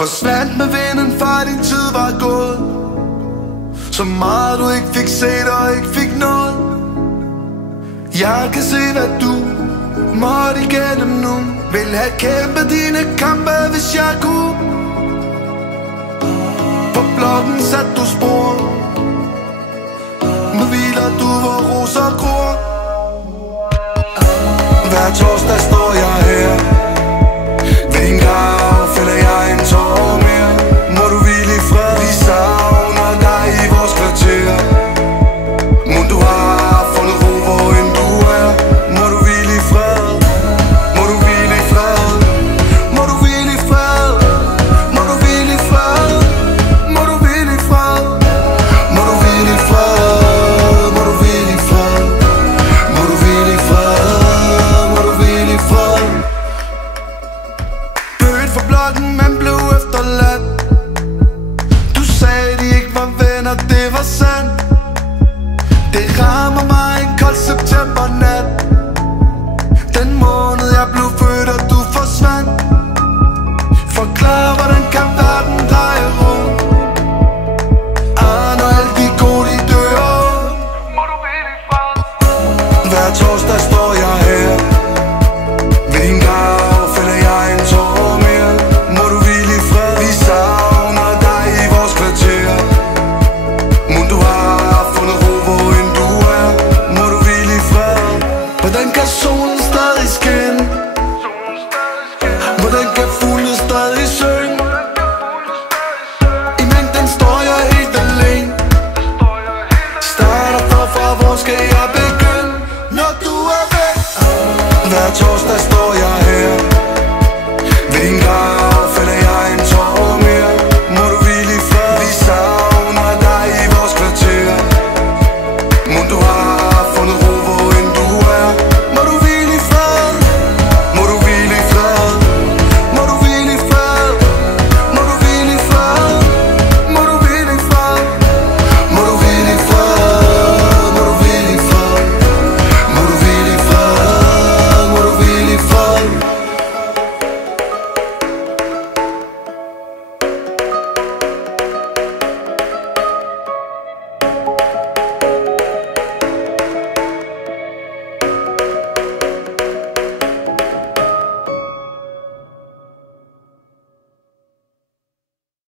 forsvandt med vinden, før din tid var gået. Så meget du ikke fik set og ikke fik noget. Jeg kan se hvad du måtte igennem nu. Vil have kæmpet dine kampe hvis jeg kunne. På blokken satte du spor. Nu hviler du hvor roser gror. Hver torsdag står jeg her. Ved din grav fælder jeg en tår mere. Må du hvile i fred. Vi savner dig i vores kvarter. Må du har fundet ro hvor end du er. Må du hvile i fred. Må du hvile i fred. Må du hvile i fred. Må du hvile i fred. Må du hvile i fred. Må du hvile i fred. Må du hvile i fred. Må du hvile i fred. Må du hvile i fred. Bødt for blokken, men blev efterladt. Du sagde de ikke var venner, det var sandt. Det rammer mig en kold septembernat. Den måned jeg blev født og du forsvandt. Forklar hvordan kan verden dreje rundt. Når alle de gode de dør. Må du hvile i fred. Hver torsdag står jeg her. Ved din grav fælder jeg en tår mere. Må du hvile i fred. Vi savner dig i vores kvarter. Må du har fundet ro hvor end du er. Må du hvile i fred. Hvordan kan solen stadig skinne? Hvordan kan fuglene stadig synge? I mængden står jeg helt alene. Starter forfra, hvor skal jeg begynde? Når du er væk. Hver torsdag står jeg her. Ved din grav